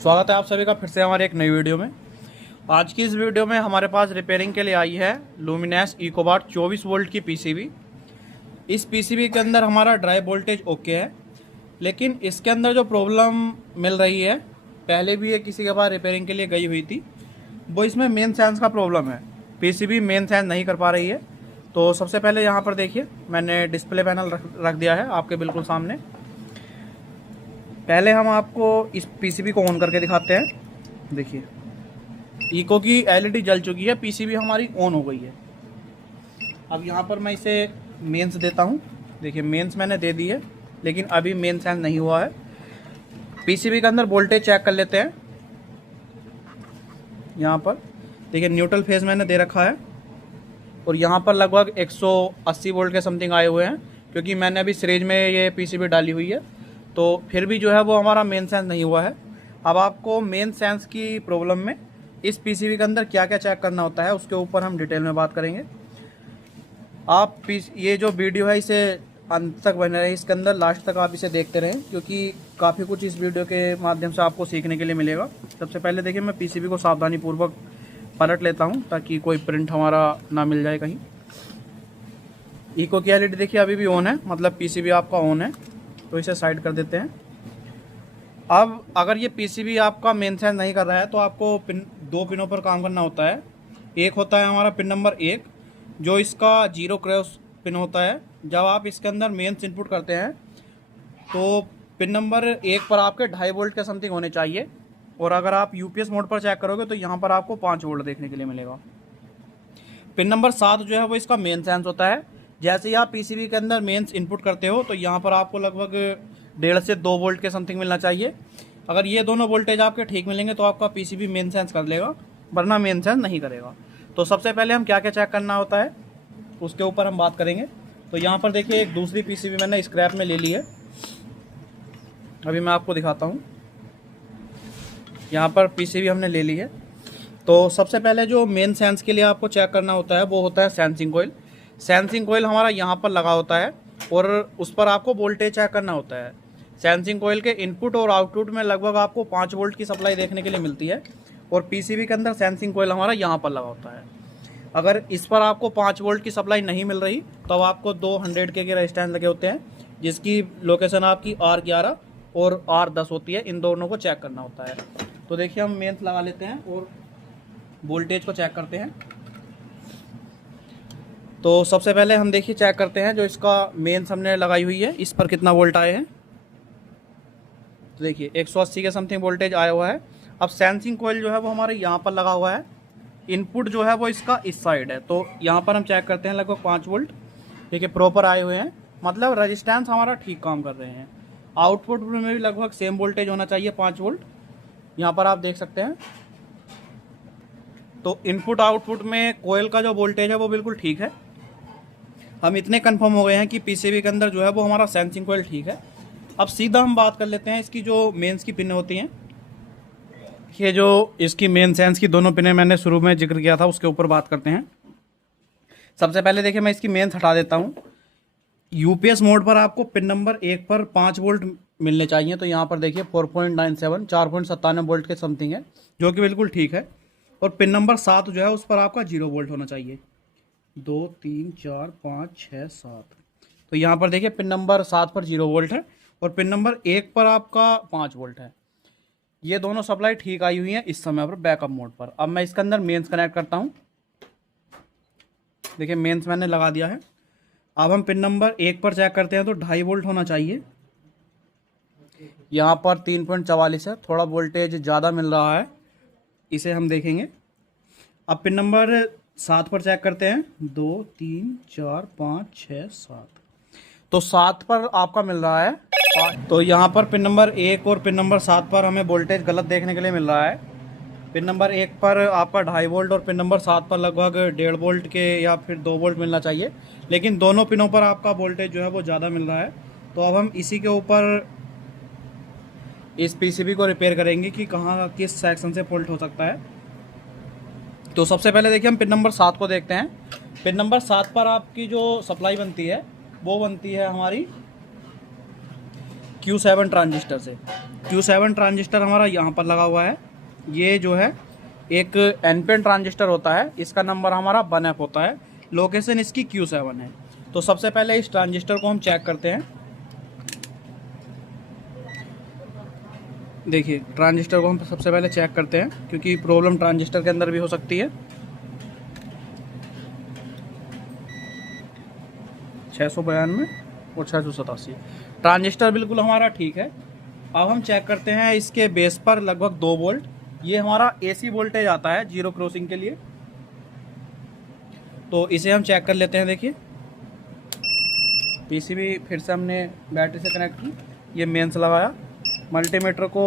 स्वागत है आप सभी का फिर से हमारे एक नई वीडियो में। आज की इस वीडियो में हमारे पास रिपेयरिंग के लिए आई है लुमिनेस इकोबार्ट 24 वोल्ट की पीसीबी। इस पीसीबी के अंदर हमारा ड्राई वोल्टेज ओके है, लेकिन इसके अंदर जो प्रॉब्लम मिल रही है, पहले भी ये किसी के पास रिपेयरिंग के लिए गई हुई थी, वो इसमें मेन सेंस का प्रॉब्लम है। पीसीबी मेन सेंस नहीं कर पा रही है। तो सबसे पहले यहाँ पर देखिए, मैंने डिस्प्ले पैनल रख दिया है आपके बिल्कुल सामने। पहले हम आपको इस पीसीबी को ऑन करके दिखाते हैं। देखिए, इको की एलईडी जल चुकी है, पीसीबी हमारी ऑन हो गई है। अब यहाँ पर मैं इसे मेंस देता हूँ। देखिए, मेंस मैंने दे दी है, लेकिन अभी मेन सेंस नहीं हुआ है। पीसीबी के अंदर वोल्टेज चेक कर लेते हैं। यहाँ पर देखिए, न्यूट्रल फेज मैंने दे रखा है और यहाँ पर लगभग 180 वोल्ट के समथिंग आए हुए हैं, क्योंकि मैंने अभी सीरीज में ये पीसीबी डाली हुई है। तो फिर भी जो है वो हमारा मेन सेंस नहीं हुआ है। अब आपको मेन सेंस की प्रॉब्लम में इस पीसीबी के अंदर क्या क्या चेक करना होता है, उसके ऊपर हम डिटेल में बात करेंगे। आप ये जो वीडियो है इसे अंत तक बने रहे, इसके अंदर लास्ट तक आप इसे देखते रहें, क्योंकि काफ़ी कुछ इस वीडियो के माध्यम से आपको सीखने के लिए मिलेगा। सबसे पहले देखिए, मैं पीसीबी को सावधानीपूर्वक पलट लेता हूँ ताकि कोई प्रिंट हमारा ना मिल जाए कहीं। इको की एलईडी देखिए अभी भी ऑन है, मतलब पीसीबी आपका ऑन है। तो इसे साइड कर देते हैं। अब अगर ये पीसीबी आपका मेन सेंस नहीं कर रहा है, तो आपको दो पिनों पर काम करना होता है। एक होता है हमारा पिन नंबर 1, जो इसका जीरो क्रॉस पिन होता है। जब आप इसके अंदर मेंस इनपुट करते हैं तो पिन नंबर 1 पर आपके 2.5 वोल्ट के समथिंग होने चाहिए, और अगर आप यूपीएस मोड पर चेक करोगे तो यहाँ पर आपको 5 वोल्ट देखने के लिए मिलेगा। पिन नंबर 7 जो है वो इसका मेन सेंस होता है। जैसे ही आप पीसीबी के अंदर मेंस इनपुट करते हो तो यहाँ पर आपको लगभग 1.5 से 2 वोल्ट के समथिंग मिलना चाहिए। अगर ये दोनों वोल्टेज आपके ठीक मिलेंगे तो आपका पीसीबी मेन सेंस कर लेगा, वरना मेन सेंस नहीं करेगा। तो सबसे पहले हम क्या क्या चेक करना होता है उसके ऊपर हम बात करेंगे। तो यहाँ पर देखिए, एक दूसरी पीसीबी मैंने स्क्रैप में ले ली है, अभी मैं आपको दिखाता हूँ। यहाँ पर पीसीबी हमने ले ली है। तो सबसे पहले जो मेन सेंस के लिए आपको चेक करना होता है वो होता है सेंसिंग कॉइल। सेंसिंग कॉइल हमारा यहाँ पर लगा होता है और उस पर आपको वोल्टेज चेक करना होता है। सेंसिंग कॉइल के इनपुट और आउटपुट में लगभग आपको 5 वोल्ट की सप्लाई देखने के लिए मिलती है, और पीसीबी के अंदर सेंसिंग कॉइल हमारा यहाँ पर लगा होता है। अगर इस पर आपको 5 वोल्ट की सप्लाई नहीं मिल रही तो आपको 200 के रेजिस्टेंस लगे होते हैं, जिसकी लोकेशन आपकी R11 और R10 होती है। इन दोनों को चेक करना होता है। तो देखिए, हम मेंस लगा लेते हैं और वोल्टेज को चेक करते हैं। तो सबसे पहले हम देखिए चेक करते हैं, जो इसका मेंस हमने लगाई हुई है इस पर कितना वोल्ट आए हैं। तो देखिए, 180 के समथिंग वोल्टेज आया हुआ है। अब सेंसिंग कॉइल जो है वो हमारे यहाँ पर लगा हुआ है। इनपुट जो है वो इसका इस साइड है, तो यहाँ पर हम चेक करते हैं लगभग 5 वोल्ट। देखिए, प्रॉपर आए हुए हैं, मतलब रजिस्टेंस हमारा ठीक काम कर रहे हैं। आउटपुट में भी लगभग सेम वोल्टेज होना चाहिए, 5 वोल्ट, यहाँ पर आप देख सकते हैं। तो इनपुट आउटपुट में कोयल का जो वोल्टेज है वो बिल्कुल ठीक है। हम इतने कंफर्म हो गए हैं कि पीसीबी के अंदर जो है वो हमारा सेंसिंग कॉइल ठीक है। अब सीधा हम बात कर लेते हैं इसकी जो मेंस की पिनें होती हैं। ये जो इसकी मेन सेंस की दोनों पिनें मैंने शुरू में जिक्र किया था, उसके ऊपर बात करते हैं। सबसे पहले देखिए, मैं इसकी मेंस हटा देता हूँ। यूपीएस मोड पर आपको पिन नंबर 1 पर 5 वोल्ट मिलने चाहिए। तो यहाँ पर देखिए 4.97 4.97 वोल्ट के समथिंग है, जो कि बिल्कुल ठीक है। और पिन नंबर 7 जो है उस पर आपका 0 वोल्ट होना चाहिए। 2 3 4 5 6 7। तो यहाँ पर देखिए, पिन नंबर 7 पर 0 वोल्ट है और पिन नंबर 1 पर आपका 5 वोल्ट है। ये दोनों सप्लाई ठीक आई हुई है इस समय पर बैकअप मोड पर। अब मैं इसके अंदर मेंस कनेक्ट करता हूँ। देखिए, मेंस मैंने लगा दिया है। अब हम पिन नंबर 1 पर चेक करते हैं तो 2.5 वोल्ट होना चाहिए। यहाँ पर 3.44 है, थोड़ा वोल्टेज ज़्यादा मिल रहा है, इसे हम देखेंगे। अब पिन नंबर 7 पर चेक करते हैं। 2 3 4 5 6 7। तो 7 पर आपका मिल रहा है। तो यहाँ पर पिन नंबर 1 और पिन नंबर 7 पर हमें वोल्टेज गलत देखने के लिए मिल रहा है। पिन नंबर 1 पर आपका 2.5 वोल्ट और पिन नंबर 7 पर लगभग 1.5 वोल्ट के या फिर 2 वोल्ट मिलना चाहिए, लेकिन दोनों पिनों पर आपका वोल्टेज जो है वो ज़्यादा मिल रहा है। तो अब हम इसी के ऊपर इस पीसीबी को रिपेयर करेंगे कि कहाँ किस सेक्शन से फॉल्ट हो सकता है। तो सबसे पहले देखिए, हम पिन नंबर 7 को देखते हैं। पिन नंबर 7 पर आपकी जो सप्लाई बनती है वो बनती है हमारी Q7 ट्रांजिस्टर से। Q7 ट्रांजिस्टर हमारा यहाँ पर लगा हुआ है। ये जो है एक NPN ट्रांजिस्टर होता है, इसका नंबर हमारा 1F होता है, लोकेशन इसकी Q7 है। तो सबसे पहले इस ट्रांजिस्टर को हम चेक करते हैं। देखिए ट्रांजिस्टर को हम सबसे पहले चेक करते हैं, क्योंकि प्रॉब्लम ट्रांजिस्टर के अंदर भी हो सकती है। 692 और 687 ट्रांजिस्टर बिल्कुल हमारा ठीक है। अब हम चेक करते हैं इसके बेस पर लगभग 2 वोल्ट। ये हमारा AC वोल्टेज आता है जीरो क्रॉसिंग के लिए, तो इसे हम चेक कर लेते हैं। देखिए PCB फिर से हमने बैटरी से कनेक्ट की, ये मेंस लगाया, मल्टीमीटर को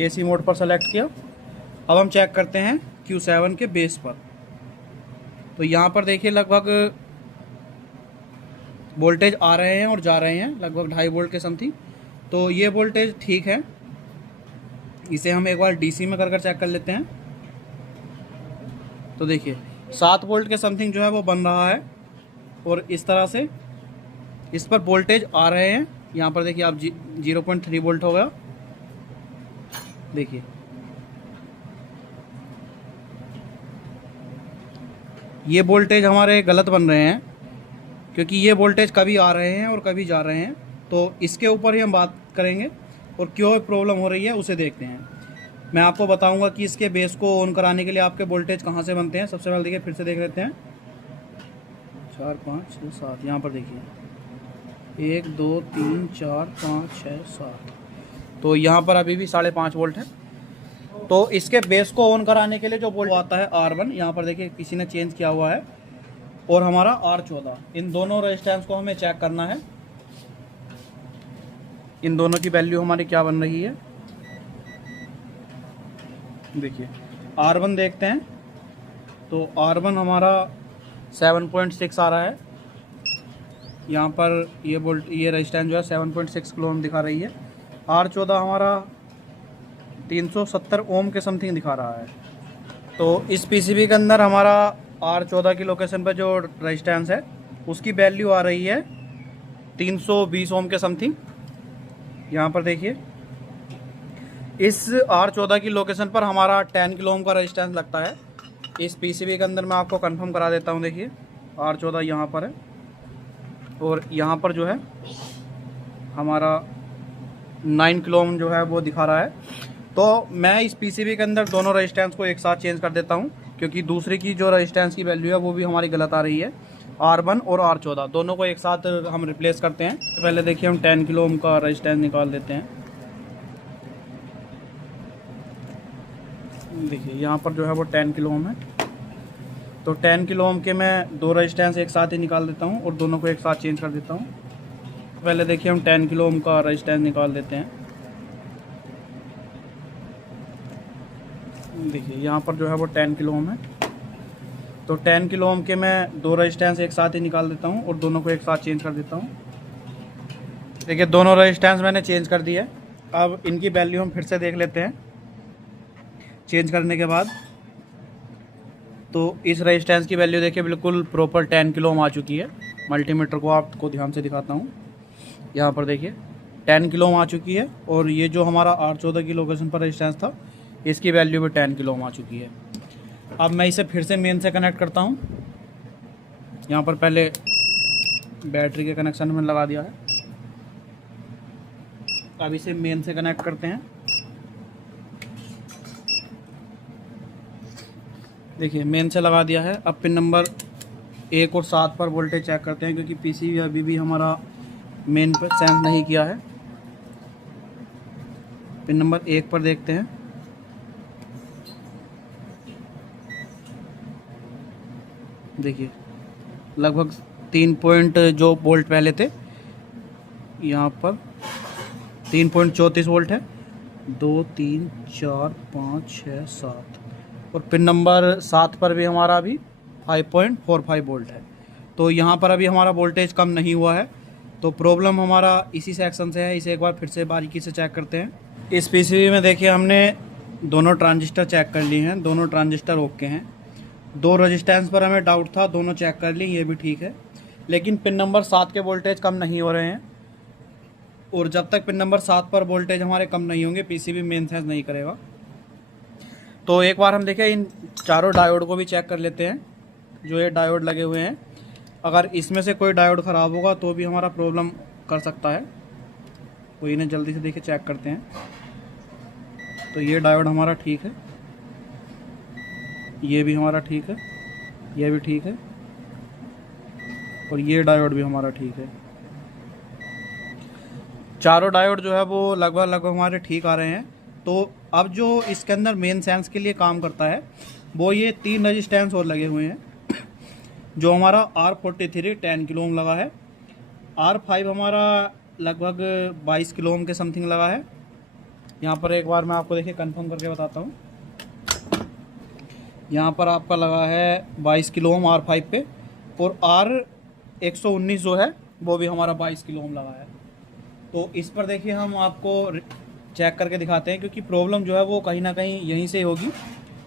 AC मोड पर सेलेक्ट किया। अब हम चेक करते हैं Q7 के बेस पर। तो यहाँ पर देखिए लगभग वोल्टेज आ रहे हैं और जा रहे हैं, लगभग 2.5 वोल्ट के समथिंग। तो ये वोल्टेज ठीक है। इसे हम एक बार DC में कर चेक कर लेते हैं। तो देखिए 7 वोल्ट के समथिंग जो है वो बन रहा है, और इस तरह से इस पर वोल्टेज आ रहे हैं। यहाँ पर देखिए आप 0.3 वोल्ट हो गया। देखिए ये वोल्टेज हमारे गलत बन रहे हैं, क्योंकि ये वोल्टेज कभी आ रहे हैं और कभी जा रहे हैं। तो इसके ऊपर ही हम बात करेंगे और क्यों प्रॉब्लम हो रही है उसे देखते हैं। मैं आपको बताऊंगा कि इसके बेस को ऑन कराने के लिए आपके वोल्टेज कहाँ से बनते हैं। सबसे पहले देखिए फिर से देख लेते हैं। 4 5 6 7 यहाँ पर देखिए 1 2 3 4 5 6 7। तो यहाँ पर अभी भी 5.5 वोल्ट है। तो इसके बेस को ऑन कराने के लिए जो वोल्ट आता है R1, यहाँ पर देखिए किसी ने चेंज किया हुआ है, और हमारा R14, इन दोनों रेजिस्टेंस को हमें चेक करना है। इन दोनों की वैल्यू हमारी क्या बन रही है। देखिए R1 देखते हैं। तो R1 हमारा 7.6 आ रहा है। यहाँ पर ये रेजिस्टेंस जो है 7.6 किलो ओम दिखा रही है। R14 हमारा 370 ओम के समथिंग दिखा रहा है। तो इस PCB के अंदर हमारा R14 की लोकेशन पर जो रेजिस्टेंस है उसकी वैल्यू आ रही है 320 ओम के समथिंग। यहाँ पर देखिए इस R14 की लोकेशन पर हमारा 10 किलो ओम का रेजिस्टेंस लगता है। इस PCB के अंदर मैं आपको कंफर्म करा देता हूँ। देखिए R14 यहाँ पर है, और यहाँ पर जो है हमारा 9 किलो ओम जो है वो दिखा रहा है। तो मैं इस PCB के अंदर दोनों रेजिस्टेंस को एक साथ चेंज कर देता हूँ, क्योंकि दूसरी की जो रेजिस्टेंस की वैल्यू है वो भी हमारी गलत आ रही है। R1 और R14 दोनों को एक साथ हम रिप्लेस करते हैं। पहले देखिए हम 10 किलो ओम का रेजिस्टेंस निकाल देते हैं। देखिए यहाँ पर जो है वो 10 किलो ओम है। तो 10 किलो ओम के मैं 2 रेजिस्टेंस एक साथ ही निकाल देता हूँ और दोनों को एक साथ चेंज कर देता हूँ। पहले देखिए हम 10 किलो ओम का रेजिस्टेंस निकाल देते हैं। देखिए यहाँ पर जो है वो 10 किलो ओम है। तो 10 किलो ओम के मैं 2 रेजिस्टेंस एक साथ ही निकाल देता हूँ और दोनों को एक साथ चेंज कर देता हूँ। देखिए दोनों रेजिस्टेंस मैंने चेंज कर दिए। अब इनकी वैल्यू हम फिर से देख लेते हैं चेंज करने के बाद। तो इस रेजिस्टेंस की वैल्यू देखिए बिल्कुल प्रॉपर 10 किलो ओम आ चुकी है। मल्टीमीटर को आपको ध्यान से दिखाता हूँ। यहाँ पर देखिए 10 किलो ओम आ चुकी है, और ये जो हमारा R14 की लोकेशन पर रेजिस्टेंस था इसकी वैल्यू भी 10 किलो ओम आ चुकी है। अब मैं इसे फिर से मेन से कनेक्ट करता हूँ। यहाँ पर पहले बैटरी के कनेक्शन में लगा दिया है। अब इसे मेन से कनेक्ट करते हैं। देखिए मेन से लगा दिया है। अब पिन नंबर 1 और 7 पर वोल्टेज चेक करते हैं, क्योंकि PCB अभी भी हमारा मेन पर सेंस नहीं किया है। पिन नंबर 1 पर देखते हैं। देखिए लगभग 3 पॉइंट जो वोल्ट पहले थे, यहाँ पर 3.34 वोल्ट है। 2 3 4 5 6 7, और पिन नंबर 7 पर भी हमारा अभी 5.45 वोल्ट है। तो यहाँ पर अभी हमारा वोल्टेज कम नहीं हुआ है। तो प्रॉब्लम हमारा इसी सेक्शन से है। इसे एक बार फिर से बारीकी से चेक करते हैं। इस PCB में देखिए हमने दोनों ट्रांजिस्टर चेक कर लिए हैं, दोनों ट्रांजिस्टर ओके हैं। 2 रेजिस्टेंस पर हमें डाउट था, दोनों चेक कर लिए, ये भी ठीक है। लेकिन पिन नंबर 7 के वोल्टेज कम नहीं हो रहे हैं। और जब तक पिन नंबर 7 पर वोल्टेज हमारे कम नहीं होंगे पीसीबी मेन सेंस नहीं करेगा। तो एक बार हम देखें इन चारों डायोड को भी चेक कर लेते हैं, जो ये डायोड लगे हुए हैं। अगर इसमें से कोई डायोड ख़राब होगा तो भी हमारा प्रॉब्लम कर सकता है, तो इन्हें जल्दी से देखिए चेक करते हैं। तो ये डायोड हमारा ठीक है, ये भी हमारा ठीक है, ये भी ठीक है, और ये डायोड भी हमारा ठीक है। चारों डायोड जो है वो लगभग हमारे ठीक आ रहे हैं। तो अब जो इसके अंदर मेन सेंस के लिए काम करता है वो ये 3 रजिस्टेंस और लगे हुए हैं। जो हमारा R43 10 किलो ओम लगा है, R5 हमारा लगभग 22 किलो ओम के समथिंग लगा है। यहाँ पर एक बार मैं आपको देखिए कंफर्म करके बताता हूँ। यहाँ पर आपका लगा है 22 किलो ओम R5 पे, और R119 जो है वो भी हमारा 22 किलो ओम लगा है। तो इस पर देखिए हम आपको चेक करके दिखाते हैं, क्योंकि प्रॉब्लम जो है वो कहीं ना कहीं यहीं से होगी।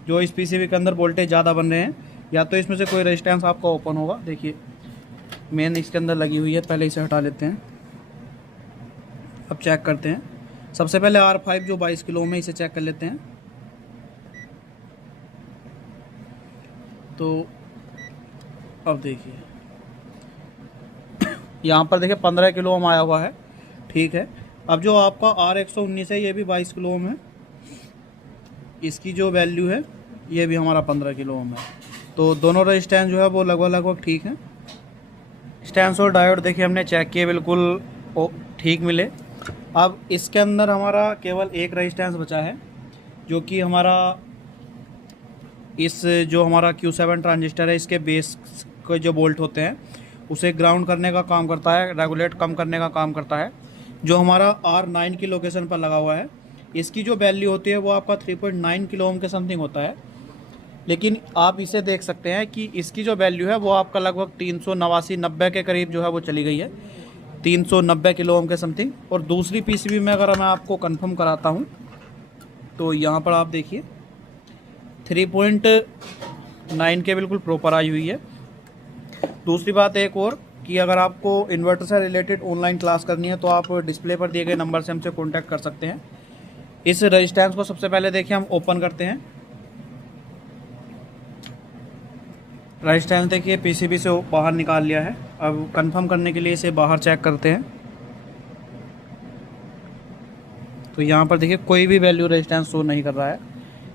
जो इस पीसीबी के अंदर वोल्टेज ज़्यादा बन रहे हैं, या तो इसमें से कोई रेजिस्टेंस आपका ओपन होगा। देखिए मेन इसके अंदर लगी हुई है, पहले इसे हटा लेते हैं। अब चेक करते हैं। सबसे पहले R5 जो 22 किलो में, इसे चेक कर लेते हैं। तो अब देखिए यहाँ पर देखिए 15 किलो ओम आया हुआ है, ठीक है। अब जो आपका R119 है ये भी 22 किलो ओम है, इसकी जो वैल्यू है ये भी हमारा 15 किलो ओम है। तो दोनों रेजिस्टेंस जो है वो लगभग ठीक है। स्टैंस और डायोड देखिए हमने चेक किए, बिल्कुल ठीक मिले। अब इसके अंदर हमारा केवल एक रेजिस्टेंस बचा है, जो कि हमारा इस जो हमारा Q7 ट्रांजिस्टर है, इसके बेस के जो बोल्ट होते हैं उसे ग्राउंड करने का काम करता है, रेगुलेट कम करने का काम करता है। जो हमारा R9 की लोकेशन पर लगा हुआ है, इसकी जो वैल्यू होती है वो आपका 3.9 किलो ओम के समथिंग होता है। लेकिन आप इसे देख सकते हैं कि इसकी जो वैल्यू है वो आपका लगभग 389-90 के करीब जो है वो चली गई है, 390 किलो ओम के समथिंग। और दूसरी पीसीबी में अगर मैं आपको कंफर्म कराता हूँ तो यहाँ पर आप देखिए 3.9 के बिल्कुल प्रॉपर आई हुई है। दूसरी बात एक और कि अगर आपको इन्वर्टर से रिलेटेड ऑनलाइन क्लास करनी है तो आप डिस्प्ले पर दिए गए नंबर से हमसे कॉन्टैक्ट कर सकते हैं। इस रेजिस्टेंस को सबसे पहले देखिए हम ओपन करते हैं। रेजिस्टेंस देखिए पीसीबी से बाहर निकाल लिया है। अब कंफर्म करने के लिए इसे बाहर चेक करते हैं। तो यहाँ पर देखिए कोई भी वैल्यू रेजिस्टेंस शो नहीं कर रहा है,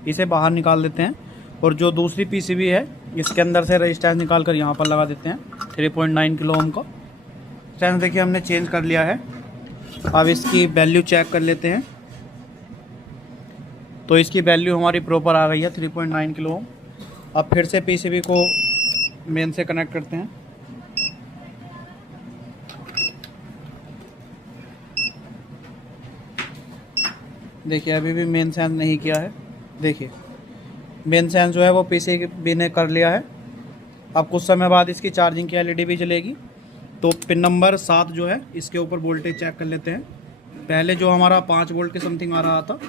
इसे बाहर निकाल देते हैं। और जो दूसरी पीसीबी है इसके अंदर से रेजिस्टेंस निकाल कर यहाँ पर लगा देते हैं 3.9 किलो ओम का। रेजिस्टेंस देखिए हमने चेंज कर लिया है। अब इसकी वैल्यू चेक कर लेते हैं। तो इसकी वैल्यू हमारी प्रॉपर आ गई है 3.9 किलो ओम। अब फिर से पीसीबी को मेन से कनेक्ट करते हैं। देखिए अभी भी मेन सेंस नहीं किया है। देखिए मेन सेंस जो है वो पीसीबी ने कर लिया है। अब कुछ समय बाद इसकी चार्जिंग की एलईडी भी जलेगी। तो पिन नंबर 7 जो है इसके ऊपर वोल्टेज चेक कर लेते हैं। पहले जो हमारा 5 वोल्ट के समथिंग आ रहा था,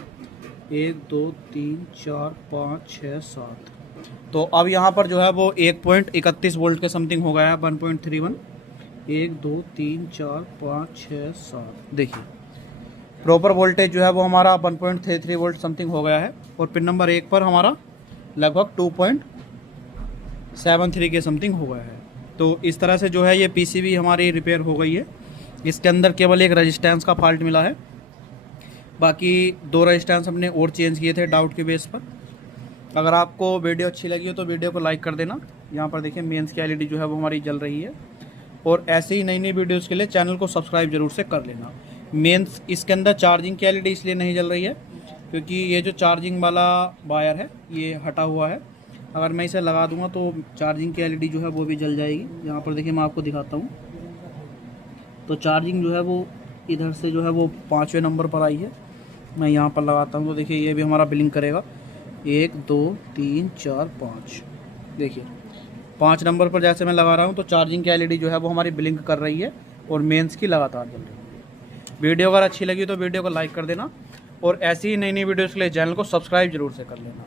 1 2 3 4 5 6 7। तो अब यहाँ पर जो है वो 1.31 वोल्ट के समथिंग हो गया है, 1.31। 1 2 3 4 5 6 7। देखिए प्रॉपर वोल्टेज जो है वो हमारा 1.33 वोल्ट समथिंग हो गया है। और पिन नंबर 1 पर हमारा लगभग 2.73 के समथिंग हो गया है। तो इस तरह से जो है ये पीसीबी हमारी रिपेयर हो गई है। इसके अंदर केवल एक रेजिस्टेंस का फॉल्ट मिला है, बाकी 2 रेजिस्टेंस हमने और चेंज किए थे डाउट के बेस पर। अगर आपको वीडियो अच्छी लगी हो तो वीडियो को लाइक कर देना। यहाँ पर देखिए मेंस की एलईडी जो है वो हमारी जल रही है। और ऐसे ही नई नई वीडियोज़ के लिए चैनल को सब्सक्राइब जरूर से कर लेना। मेंस इसके अंदर चार्जिंग की एलईडी इसलिए नहीं जल रही है क्योंकि ये जो चार्जिंग वाला वायर है ये हटा हुआ है। अगर मैं इसे लगा दूंगा तो चार्जिंग की एलईडी जो है वो भी जल जाएगी। यहाँ पर देखिए मैं आपको दिखाता हूँ। तो चार्जिंग जो है वो इधर से जो है वो 5वें नंबर पर आई है। मैं यहाँ पर लगाता हूँ तो देखिए ये भी हमारा ब्लिंक करेगा। 1 2 3 4 5। देखिए 5 नंबर पर जैसे मैं लगा रहा हूँ तो चार्जिंग की एलईडी जो है वो हमारी ब्लिंक कर रही है और मेंस की लगातार जल रही है। वीडियो अगर अच्छी लगी तो वीडियो को लाइक कर देना और ऐसी ही नई नई वीडियोज़ के लिए चैनल को सब्सक्राइब जरूर से कर लेना।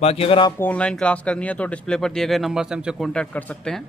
बाकी अगर आपको ऑनलाइन क्लास करनी है तो डिस्प्ले पर दिए गए नंबर से हमसे कॉन्टैक्ट कर सकते हैं।